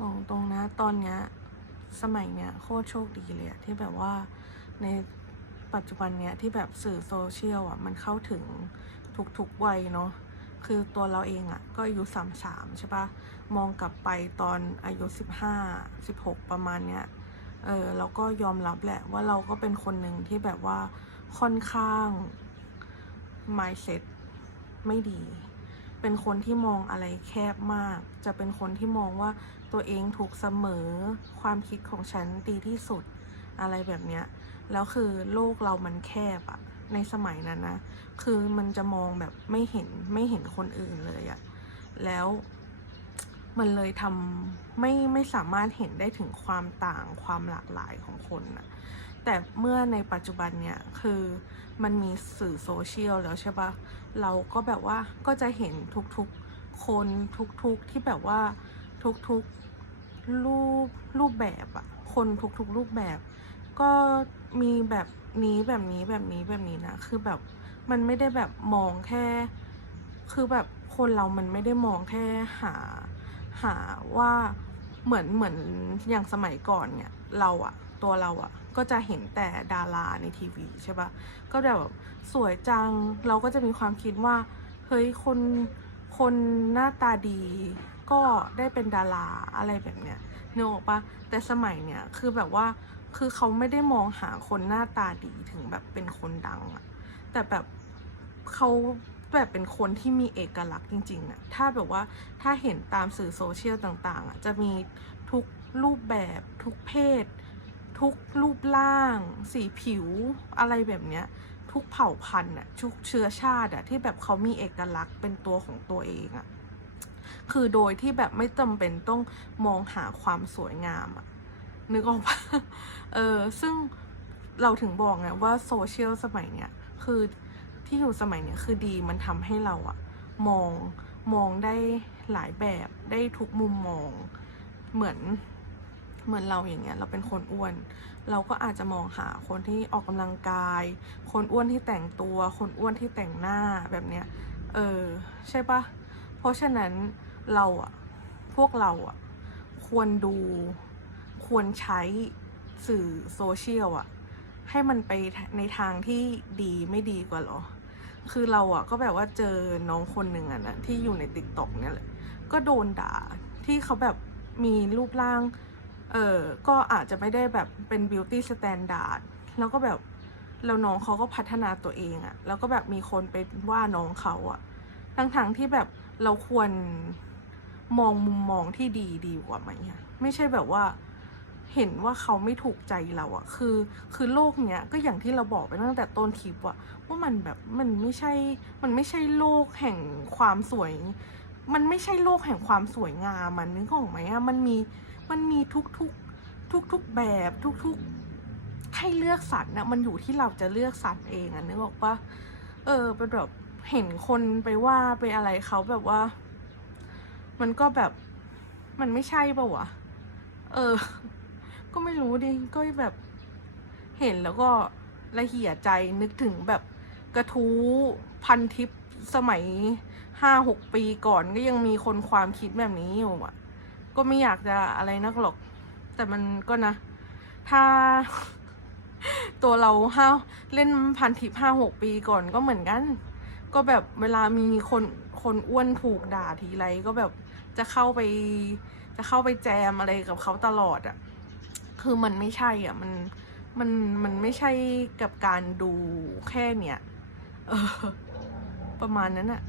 บอกตรงนะตอนเนี้ยสมัยเนี้ยโคตรโชคดีเลยที่แบบว่าในปัจจุบันเนี้ยที่แบบสื่อโซเชียลอะมันเข้าถึงทุกๆวัยเนาะคือตัวเราเองอะก็อายุสามสามใช่ปะมองกลับไปตอนอายุสิบห้าสิบหกประมาณเนี้ยเออเราก็ยอมรับแหละว่าเราก็เป็นคนหนึ่งที่แบบว่าค่อนข้าง mindset ไม่ดี เป็นคนที่มองอะไรแคบมาก จะเป็นคนที่มองว่าตัวเองถูกเสมอ ความคิดของฉันดีที่สุดอะไรแบบเนี้ย แล้วคือโลกเรามันแคบอะในสมัยนั้นนะ คือมันจะมองแบบไม่เห็นไม่เห็นคนอื่นเลยอะแล้วมันเลยทำไม่ไม่สามารถเห็นได้ถึงความต่างความหลากหลายของคนอะ แต่เมื่อในปัจจุบันเนี่ยคือมันมีสื่อโซเชียลแล้วใช่ปะเราก็แบบว่าก็จะเห็นทุกๆคนทุกๆที่แบบว่าทุกๆรูปรูปแบบอะคนทุกๆรูปแบบ ก็มีแบบนี้แบบนี้แบบนี้แบบนี้นะคือแบบมันไม่ได้แบบมองแค่ คือแบบคนเรามันไม่ได้มองแค่หาหาว่าเหมือนเหมือนอย่างสมัยก่อนเนี่ยเราอะ ตัวเราอะก็จะเห็นแต่ดาราในทีวีใช่ปะก็แบบสวยจังเราก็จะมีความคิดว่า เฮ้ยคนคนหน้าตาดีก็ได้เป็นดาราอะไรแบบเนี้ยนึกออกปะแต่สมัยเนี้ยคือแบบว่าคือเขาไม่ได้มองหาคนหน้าตาดีถึงแบบเป็นคนดังอะแต่แบบเขาแบบเป็นคนที่มีเอกลักษณ์จริงๆอะถ้าแบบว่าถ้าเห็นตามสื่อโซเชียลต่างๆอะจะมีทุกรูปแบบทุกเพศ ทุกรูปร่าง สีผิวอะไรแบบเนี้ย ทุกเผ่าพันธุ์อะทุกเชื้อชาติอะที่แบบเขามีเอกลักษณ์เป็นตัวของตัวเองอะคือโดยที่แบบไม่จำเป็นต้องมองหาความสวยงามอะนึกออกปะเออ ซึ่งเราถึงบอกไงว่าโซเชียลสมัยเนี้ยคือที่อยู่สมัยเนี้ยคือดีมันทำให้เราอะมองมองได้หลายแบบได้ทุกมุมมองเหมือน เหมือนเราอย่างเงี้ยเราเป็นคนอ้วน เราก็อาจจะมองหาคนที่ออกกำลังกาย คนอ้วนที่แต่งตัว คนอ้วนที่แต่งหน้าแบบเนี้ยเออใช่ปะเพราะฉะนั้นเราอะพวกเราอะควรดูควรใช้สื่อโซเชียลอะให้มันไปในทางที่ดีไม่ดีกว่าหรอ คือเราอะก็แบบว่าเจอน้องคนหนึ่งอะนะที่อยู่ในติ๊กต็อกเนี่ยแหละ ก็โดนด่าที่เขาแบบมีรูปร่าง เออก็อาจจะไม่ได้แบบเป็นบิวตี้สแตนดาร์ดแล้วก็แบบแล้วน้องเขาก็พัฒนาตัวเองอะแล้วก็แบบมีคนไปว่าน้องเขาอะทั้งๆที่แบบเราควรมองมุมมองที่ดีดีกว่าไหมอะไม่ใช่แบบว่าเห็นว่าเขาไม่ถูกใจเราอะคือ คือโลกเนี้ยก็อย่างที่เราบอกไปตั้งแต่ต้นคลิปอะว่ามันแบบมันไม่ใช่ มันไม่ใช่โลกแห่งความสวย มันไม่ใช่โลกแห่งความสวยงามมันนึกออกไหมอะมันมี มันมีทุกทุกทุกทุกๆแบบทุกๆให้เลือกสรรนะมันอยู่ที่เราจะเลือกสรรเองอะนึกออกปะเออเป็นแบบเห็นคนไปว่าไปอะไรเขาแบบว่า มันก็แบบมันไม่ใช่ปะวะเออ ก็ไม่รู้ดิก็แบบเห็นแล้วก็ละเหี่ยใจนึกถึงแบบกระทู้พันทิปสมัยห้าหกปีก่อนก็ยังมีคนความคิดแบบนี้อยู่อะ ก็ไม่อยากจะอะไรนักหรอก แต่มันก็นะ ถ้า ตัวเราห้าเล่นพันทิปห้าหกปีก่อนก็เหมือนกัน ก็แบบเวลามีคนคนอ้วนถูกด่าทีไรก็แบบจะเข้าไป จะเข้าไปแจมอะไรกับเขาตลอดอะ่ะ คือมันไม่ใช่อะ มันมันมันไม่ใช่กับการดูแค่เนี้ยเออ ประมาณนั้นอะ